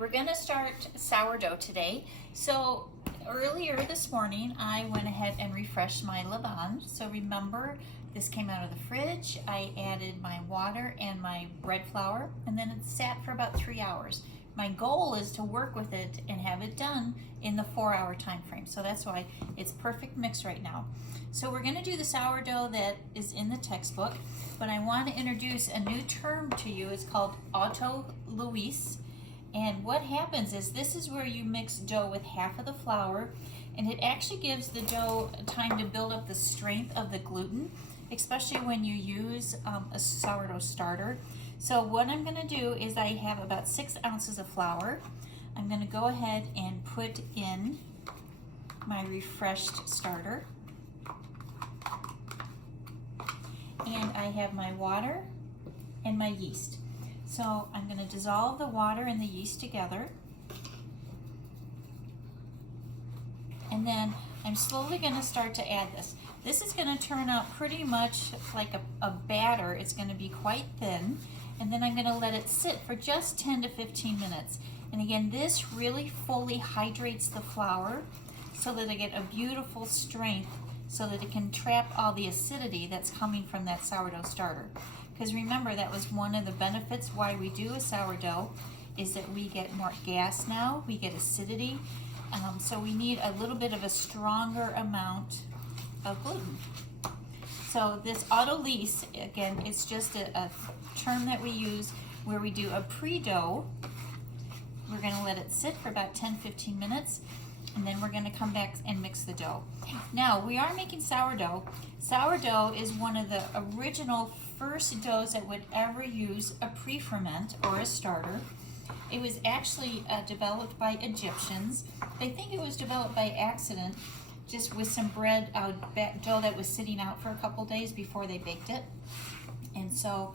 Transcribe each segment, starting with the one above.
We're gonna start sourdough today. So earlier this morning, I went ahead and refreshed my levain. So remember, this came out of the fridge. I added my water and my bread flour, and then it sat for about 3 hours. My goal is to work with it and have it done in the 4-hour time frame. So that's why it's perfect mix right now. So we're gonna do the sourdough that is in the textbook, but I want to introduce a new term to you. It's called autolyse. And what happens is this is where you mix dough with half of the flour, and it actually gives the dough time to build up the strength of the gluten, especially when you use a sourdough starter. So what I'm going to do is I have about 6 ounces of flour. I'm going to go ahead and put in my refreshed starter. And I have my water and my yeast. So I'm going to dissolve the water and the yeast together. And then I'm slowly going to start to add this. This is going to turn out pretty much like a batter. It's going to be quite thin. And then I'm going to let it sit for just 10 to 15 minutes. And again, this really fully hydrates the flour so that I get a beautiful strength so that it can trap all the acidity that's coming from that sourdough starter. Because remember, that was one of the benefits why we do a sourdough, is that we get more gas now, we get acidity, so we need a little bit of a stronger amount of gluten. So this autolyse, again, it's just a term that we use where we do a pre-dough. We're going to let it sit for about 10-15 minutes, and then we're going to come back and mix the dough. Now, we are making sourdough. Sourdough is one of the original first doughs that would ever use a pre-ferment or a starter. It was actually developed by Egyptians. They think it was developed by accident, just with some bread dough that was sitting out for a couple days before they baked it. And so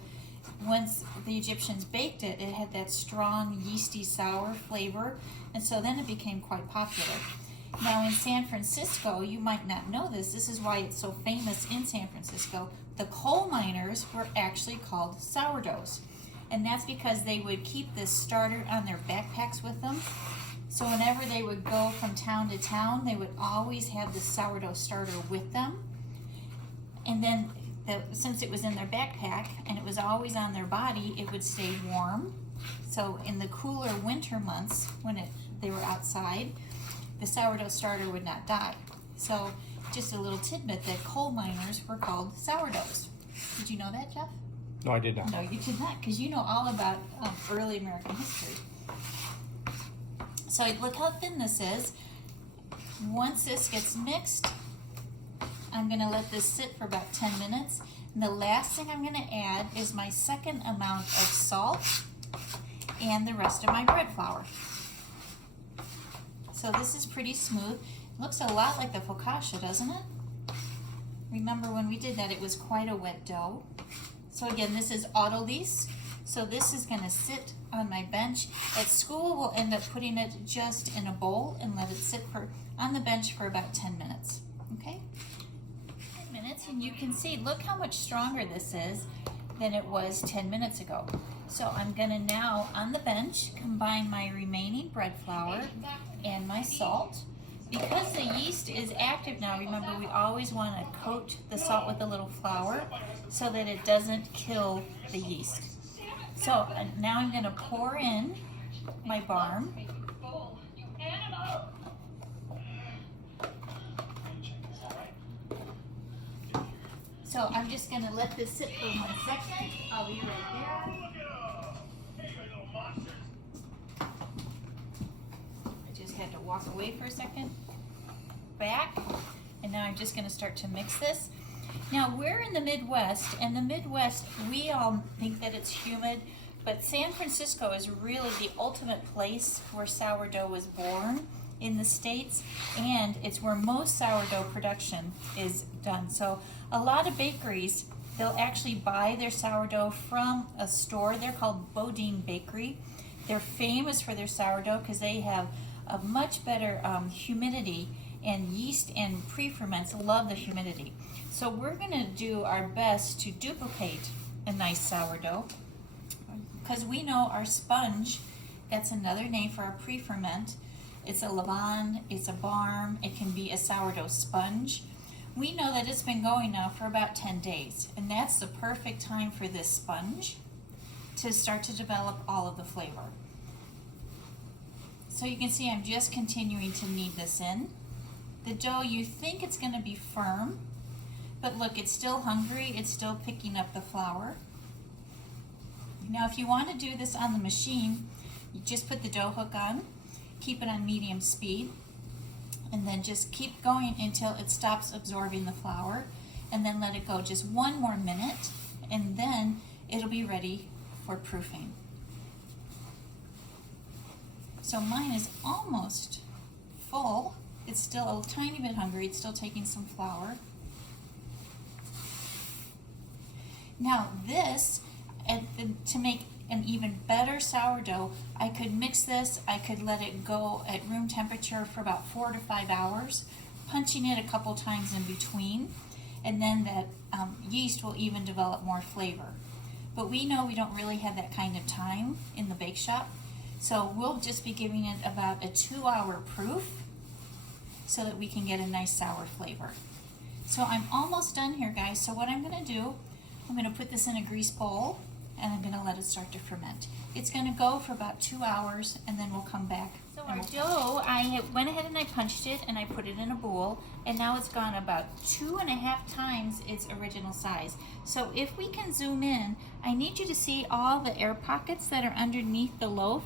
once the Egyptians baked it, it had that strong yeasty sour flavor, and so then it became quite popular. Now in San Francisco, you might not know this, this is why it's so famous in San Francisco, the coal miners were actually called sourdoughs. And that's because they would keep this starter on their backpacks with them. So whenever they would go from town to town, they would always have the sourdough starter with them. And then since it was in their backpack and it was always on their body, it would stay warm. So in the cooler winter months when they were outside, the sourdough starter would not die. So just a little tidbit that coal miners were called sourdoughs. Did you know that, Jeff? No, I did not. No, you did not, because you know all about early American history. So look how thin this is. Once this gets mixed, I'm going to let this sit for about 10 minutes. And the last thing I'm going to add is my second amount of salt and the rest of my bread flour. So this is pretty smooth. Looks a lot like the focaccia, doesn't it? Remember when we did that, it was quite a wet dough. So again, this is autolyse. So this is going to sit on my bench. At school, we'll end up putting it just in a bowl and let it sit on the bench for about 10 minutes. Okay? 10 minutes, and you can see, look how much stronger this is than it was 10 minutes ago. So I'm going to now, on the bench, combine my remaining bread flour and my salt. Because the yeast is active now, remember we always want to coat the salt with a little flour so that it doesn't kill the yeast. So now I'm going to pour in my barm. So I'm just going to let this sit for 1 second. I'll be right there. I just had to walk away for a second. Back. And now I'm just going to start to mix this. Now we're in the Midwest, and the Midwest, we all think that it's humid, but San Francisco is really the ultimate place where sourdough was born in the States, and it's where most sourdough production is done. So a lot of bakeries, they'll actually buy their sourdough from a store. They're called Bodine Bakery. They're famous for their sourdough because they have a much better humidity, and yeast and pre-ferments love the humidity. So we're going to do our best to duplicate a nice sourdough, because we know our sponge That's another name for our pre-ferment. It's a levain, it's a barm, it can be a sourdough sponge. We know that it's been going now for about 10 days, and that's the perfect time for this sponge to start to develop all of the flavor. So you can see I'm just continuing to knead this in. The dough, you think it's going to be firm, but look, it's still hungry, it's still picking up the flour. Now if you want to do this on the machine, you just put the dough hook on, keep it on medium speed, and then just keep going until it stops absorbing the flour, and then let it go just 1 more minute, and then it'll be ready for proofing. So mine is almost full. It's still a tiny bit hungry. It's still taking some flour. Now this, to make an even better sourdough, I could mix this, I could let it go at room temperature for about 4 to 5 hours, punching it a couple times in between, and then that yeast will even develop more flavor. But we know we don't really have that kind of time in the bake shop, so we'll just be giving it about a 2-hour proof so that we can get a nice sour flavor. So I'm almost done here, guys. So what I'm going to do, I'm going to put this in a grease bowl, and I'm going to let it start to ferment. It's going to go for about 2 hours, and then we'll come back. So our dough, I went ahead and I punched it, and I put it in a bowl, and now it's gone about 2.5 times its original size. So if we can zoom in, I need you to see all the air pockets that are underneath the loaf.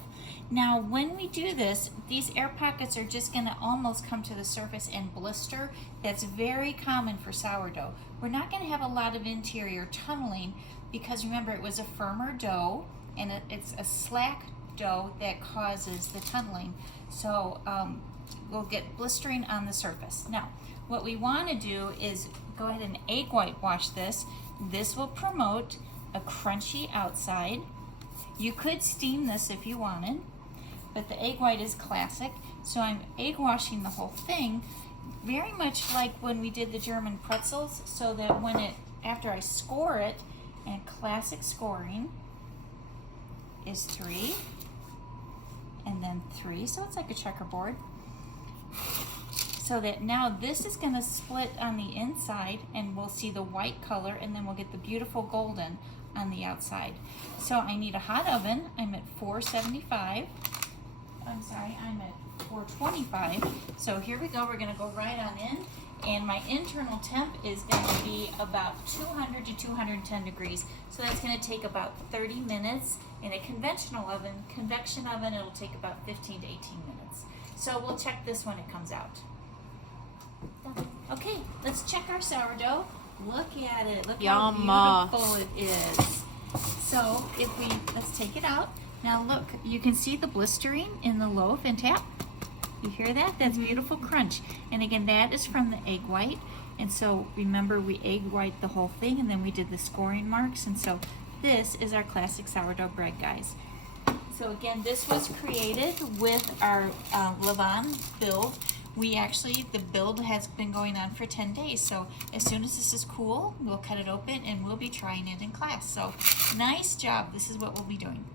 Now when we do this, these air pockets are just going to almost come to the surface and blister. That's very common for sourdough. We're not going to have a lot of interior tunneling, because remember, it was a firmer dough, and it's a slack dough that causes the tunneling. So we'll get blistering on the surface. Now, what we want to do is go ahead and egg whitewash this. This will promote a crunchy outside. You could steam this if you wanted, but the egg white is classic. So I'm egg washing the whole thing, very much like when we did the German pretzels, so that when after I score it, and classic scoring is 3, and then 3, so it's like a checkerboard. So that now this is going to split on the inside, and we'll see the white color, and then we'll get the beautiful golden on the outside. So I need a hot oven. I'm at 475. I'm sorry, I'm at 425. So here we go. We're going to go right on in. And my internal temp is going to be about 200 to 210 degrees. So that's going to take about 30 minutes. In a conventional oven, convection oven, it'll take about 15 to 18 minutes. So we'll check this when it comes out. Okay, let's check our sourdough. Look at it. Look how beautiful it is. So let's take it out. Now look, you can see the blistering in the loaf and tap. You hear that? That's beautiful crunch. And again, that is from the egg white. And so remember, we egg white the whole thing, and then we did the scoring marks. And so this is our classic sourdough bread, guys. So again, this was created with our levain build. The build has been going on for 10 days. So as soon as this is cool, we'll cut it open and we'll be trying it in class. So nice job. This is what we'll be doing.